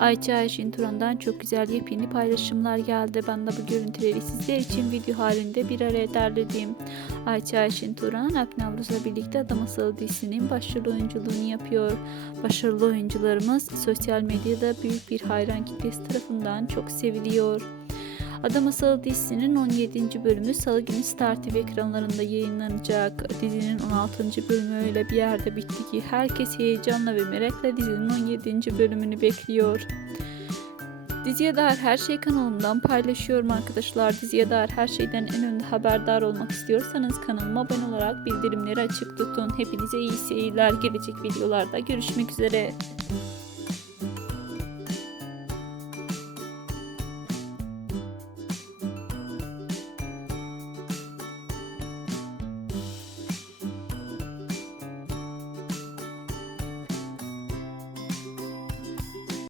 Ayça Ayşin Turan'dan çok güzel yepyeni paylaşımlar geldi. Ben de bu görüntüleri sizler için video halinde bir araya derledim. Ayça Ayşin Turan, Alp Navruz'la birlikte Adam Asıl dizisinin başrol oyunculuğunu yapıyor. Başarılı oyuncularımız sosyal medyada büyük bir hayran kitlesi tarafından çok seviliyor. Adam Masalı dizisinin 17. bölümü Salı günü Star TV ekranlarında yayınlanacak. Dizinin 16. bölümü öyle bir yerde bitti ki herkes heyecanla ve merakla dizinin 17. bölümünü bekliyor. Diziye dair her şey kanalımdan paylaşıyorum arkadaşlar. Diziye dair her şeyden en önde haberdar olmak istiyorsanız kanalıma abone olarak bildirimleri açık tutun. Hepinize iyi seyirler. Gelecek videolarda görüşmek üzere.